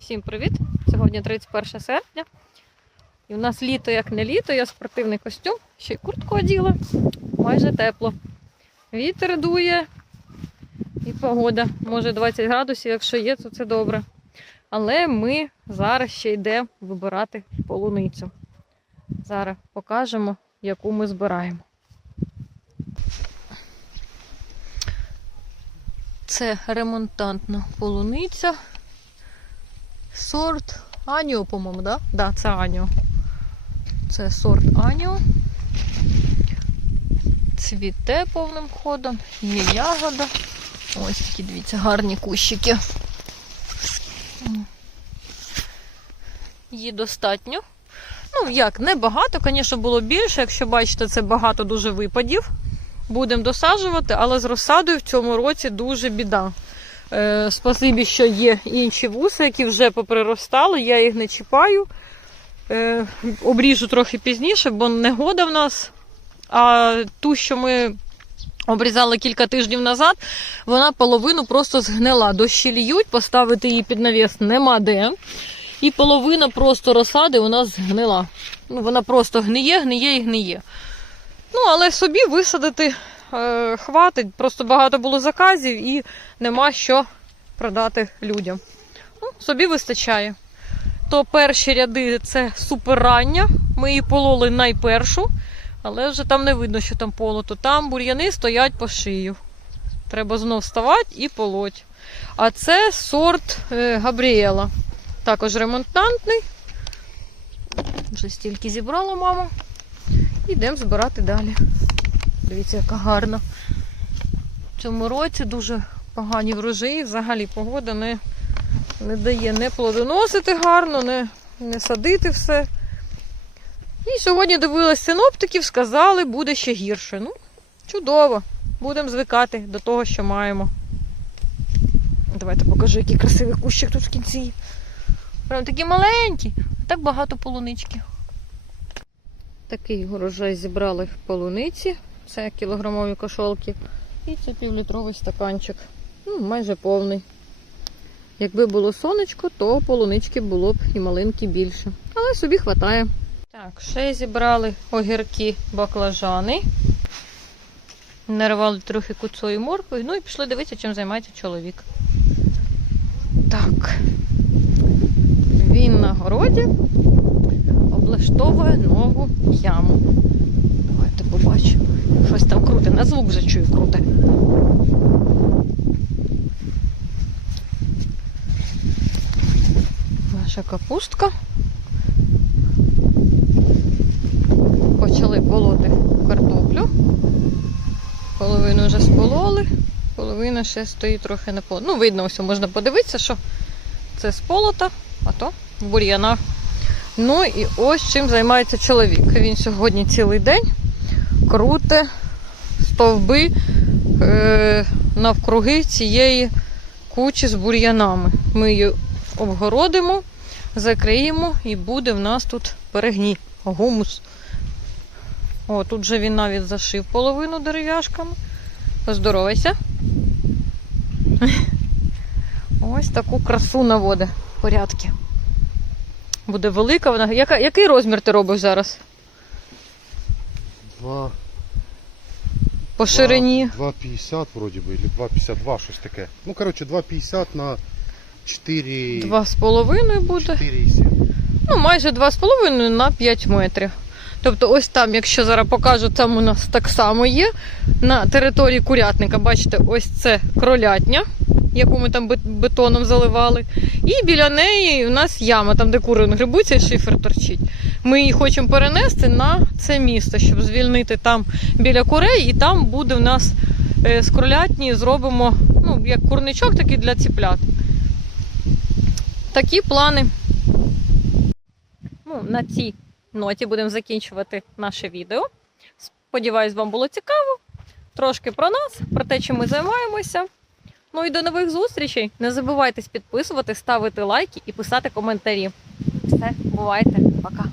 Всім привіт! Сьогодні 31 серпня. І в нас літо як не літо, я спортивний костюм, ще й куртку оділа. Майже тепло. Вітер дує і погода. Може 20 градусів, якщо є, то це добре. Але ми зараз ще йдемо вибирати полуницю. Зараз покажемо, яку ми збираємо. Це ремонтантна полуниця. Сорт Аніо, по-моєму, да? Да, це Аніо. Це сорт Аніо. Цвіте повним ходом, є ягода. Ось такі, дивіться, гарні кущики. Її достатньо. Ну, як, небагато, звісно, було більше. Якщо бачите, це багато дуже випадів. Будемо досаджувати, але з розсадою в цьому році дуже біда. Е, спасибі, що є інші вуси, які вже поприростали, я їх не чіпаю. Е, обріжу трохи пізніше, бо негода в нас. А ту, що ми обрізали кілька тижнів назад, вона половину просто згнила. Дощі ліють, поставити її під навіс нема де. І половина просто розсади у нас згнила. Ну, вона просто гниє, гниє і гниє. Ну, але собі висадити е, хватить. Просто багато було заказів і нема що продати людям. Ну, собі вистачає. То перші ряди це супер рання. Ми її пололи найпершу, але вже там не видно, що там полото. Там бур'яни стоять по шию. Треба знов вставати і полоть. А це сорт е, Габріела. Також ремонтантний. Вже стільки зібрала мама. Йдемо збирати далі. Дивіться, яка гарна. В цьому році дуже погані врожаї. Взагалі погода не, не дає не плодоносити гарно, не, не садити все. І сьогодні дивилась синоптиків, сказали, буде ще гірше. Ну, чудово. Будемо звикати до того, що маємо. Давайте покажу, який красивий кущик тут в кінці. Прям такі маленькі, а так багато полунички. Такий урожай зібрали в полуниці. Це кілограмові кошолки. І це півлітровий стаканчик. Ну, майже повний. Якби було сонечко, то полунички було б і малинки більше. Але собі хватає. Так, ще зібрали огірки баклажани. Нарвали трохи куцою морквою. Ну і пішли дивитися, чим займається чоловік. Так. Він на городі облаштовує нову яму. Давайте побачимо. Щось там круте. На звук вже чую круте. Наша капустка. Почали полоти картоплю. Половину вже спололи, половина ще стоїть трохи не полота. Ну, видно, ось можна подивитися, що це сполота, а то в бур'янах. Ну і ось чим займається чоловік. Він сьогодні цілий день круте стовби е, навкруги цієї кучі з бур'янами. Ми її обгородимо, закриємо і буде в нас тут перегній, гумус. О, тут же він навіть зашив половину дерев'яшками. Поздоровайся. Ось таку красу наводить порядки. Буде велика вона. Який розмір ти робиш зараз? Два, По ширині? 2,50 вроді би, або 2,52, щось таке. Ну, коротше, 2,50 на 4... Два з половиною буде. 4,7. Ну, майже 2,5 на 5 метрів. Тобто, ось там, якщо зараз покажу, там у нас так само є. На території курятника, бачите, ось це кролятня, яку ми там бетоном заливали. І біля неї у нас яма, там, де кури грибуться і шифер торчить. Ми її хочемо перенести на це місце, щоб звільнити там біля курей, і там буде у нас е, з кролятні зробимо ну, як курничок такий для ціплят. Такі плани. Ну, на цій ноті будемо закінчувати наше відео. Сподіваюсь, вам було цікаво. Трошки про нас, про те, чим ми займаємося. Ну і до нових зустрічей. Не забувайтесь підписувати, ставити лайки і писати коментарі. Все, бувайте, пока.